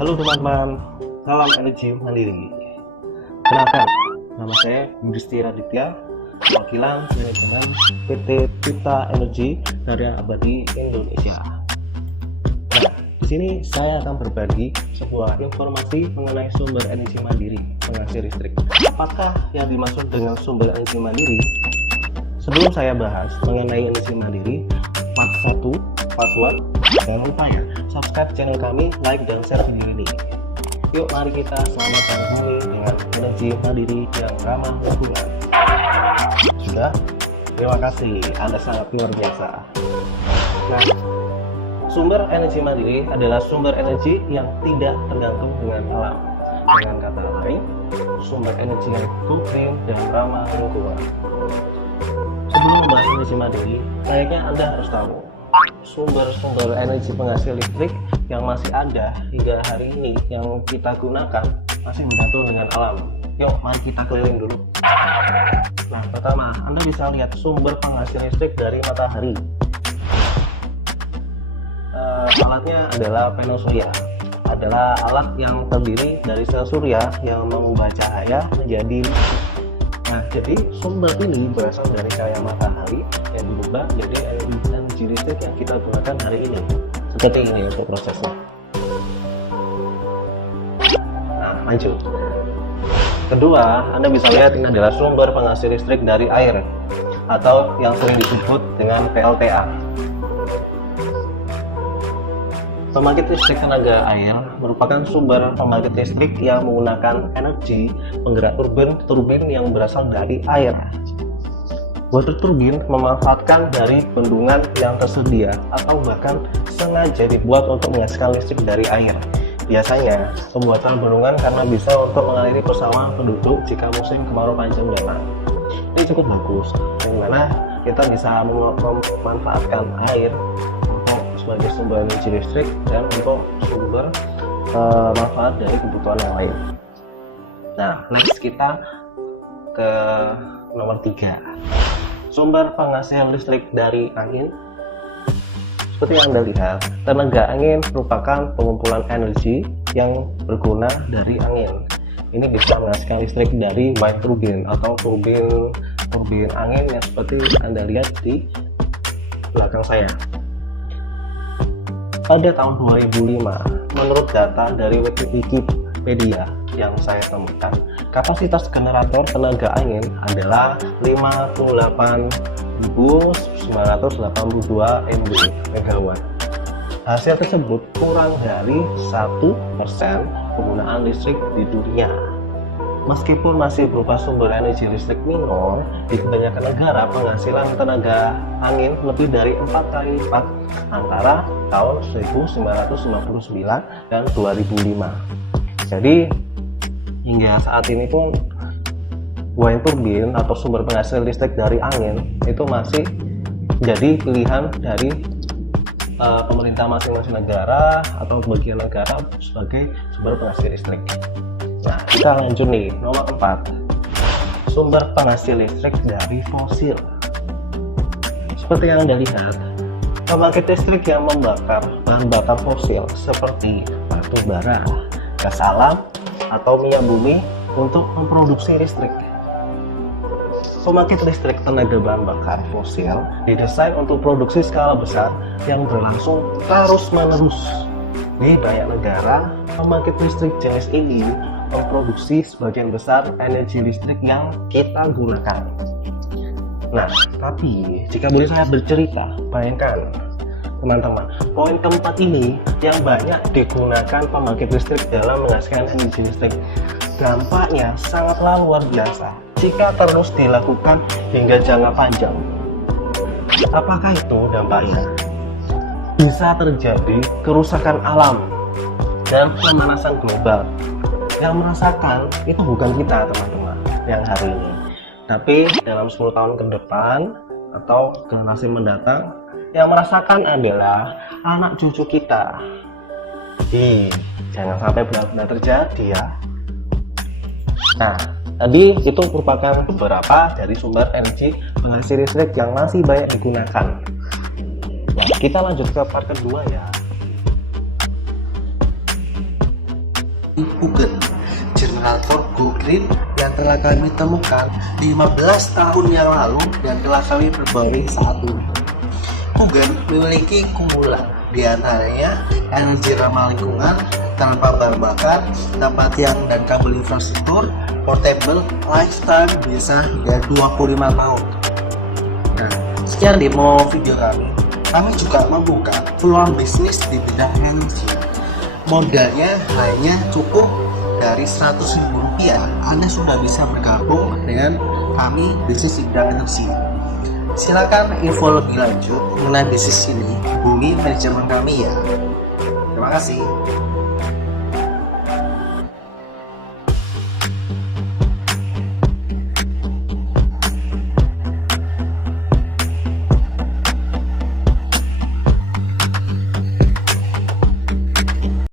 Halo teman-teman, salam energi mandiri. Kenalkan, nama saya Yudhistira Aditya, perwakilan manajemen PT Cipta Energi Karya Abadi Indonesia. Nah, di sini saya akan berbagi sebuah informasi mengenai sumber energi mandiri penghasil listrik. Apakah yang dimaksud dengan sumber energi mandiri? Sebelum saya bahas mengenai energi mandiri, part 1, part 1, jangan lupa ya, subscribe channel kami, like dan share video ini. Yuk mari kita selamatkan bumi dengan energi mandiri yang ramah lingkungan. Sudah? Terima kasih, Anda sangat luar biasa. Nah, sumber energi mandiri adalah sumber energi yang tidak tergantung dengan alam. Dengan kata lain, sumber energi yang green dan ramah lingkungan. Sebelum membahas energi mandiri, kayaknya Anda harus tahu sumber-sumber energi penghasil listrik yang masih ada hingga hari ini yang kita gunakan masih bergantung dengan alam. Yuk, mari kita keliling dulu. Nah, pertama, Anda bisa lihat sumber penghasil listrik dari matahari. Alatnya adalah panel surya. Adalah alat yang terdiri dari sel surya yang mengubah cahaya menjadi. Nah, jadi sumber ini berasal dari cahaya matahari yang berubah menjadi energi listrik yang kita gunakan hari ini. Seperti ini untuk prosesnya. Nah, lanjut. Kedua, Anda bisa lihat ini adalah sumber penghasil listrik dari air atau yang sering disebut dengan PLTA. Pembangkit listrik tenaga air merupakan sumber pembangkit listrik yang menggunakan energi penggerak turbin yang berasal dari air. Water turbin memanfaatkan dari bendungan yang tersedia atau bahkan sengaja dibuat untuk menghasilkan listrik dari air. Biasanya, pembuatan bendungan karena bisa untuk mengaliri persawahan penduduk jika musim kemarau panjang datang. Ini cukup bagus, dimana kita bisa memanfaatkan air sebagai sumber energi listrik dan untuk sumber manfaat dari kebutuhan yang lain. Nah, next kita ke nomor 3, sumber penghasil listrik dari angin. Seperti yang Anda lihat, tenaga angin merupakan pengumpulan energi yang berguna dari angin. Ini bisa menghasilkan listrik dari wind turbine atau turbin angin yang seperti Anda lihat di belakang saya. Pada tahun 2005, menurut data dari Wikipedia yang saya temukan, kapasitas generator tenaga angin adalah 58.982 MW. Hasil tersebut kurang dari 1% penggunaan listrik di dunia. Meskipun masih berupa sumber energi listrik minor, di kebanyakan negara penghasilan tenaga angin lebih dari 4 kali lipat antara tahun 1999 dan 2005. Jadi hingga saat ini pun wind turbine atau sumber penghasil listrik dari angin itu masih jadi pilihan dari pemerintah masing-masing negara atau bagian negara sebagai sumber penghasil listrik. Nah, kita lanjut nih, nomor 4, sumber penghasil listrik dari fosil. Seperti yang Anda lihat, pembangkit listrik yang membakar bahan bakar fosil seperti batu bara, gas alam, atau minyak bumi untuk memproduksi listrik. Pembangkit listrik tenaga bahan bakar fosil didesain untuk produksi skala besar yang berlangsung terus-menerus. Di banyak negara, pembangkit listrik jenis ini memproduksi sebagian besar energi listrik yang kita gunakan. Nah, tapi jika boleh saya bercerita, bayangkan teman-teman, poin keempat ini yang banyak digunakan pembangkit listrik dalam menghasilkan energi listrik. Dampaknya sangatlah luar biasa jika terus dilakukan hingga jangka panjang. Apakah itu dampaknya? Bisa terjadi kerusakan alam dan pemanasan global. Yang merasakan itu bukan kita teman-teman yang hari ini, tapi dalam 10 tahun ke depan atau generasi mendatang, yang merasakan adalah anak cucu kita. Jangan sampai benar-benar terjadi ya. Nah, tadi itu merupakan beberapa dari sumber energi penghasil listrik yang masih banyak digunakan. Nah, kita lanjut ke part kedua ya. Huguen, generator go green yang telah kami temukan 15 tahun yang lalu dan telah kami perbarui saat ini. Huguen memiliki keunggulan, di antaranya energi ramah lingkungan, tanpa bahan bakar, tanpa tiang dan kabel infrastruktur, portable, lifetime bisa hingga 25 tahun. Nah, sekian demo video kami. Kami juga membuka peluang bisnis di bidang energi. Modalnya hanya cukup dari Rp100.000. Anda sudah bisa bergabung dengan kami bisnis di bidang energi. Silakan info lebih lanjut mengenai bisnis ini hubungi manajemen kami ya. Terima kasih.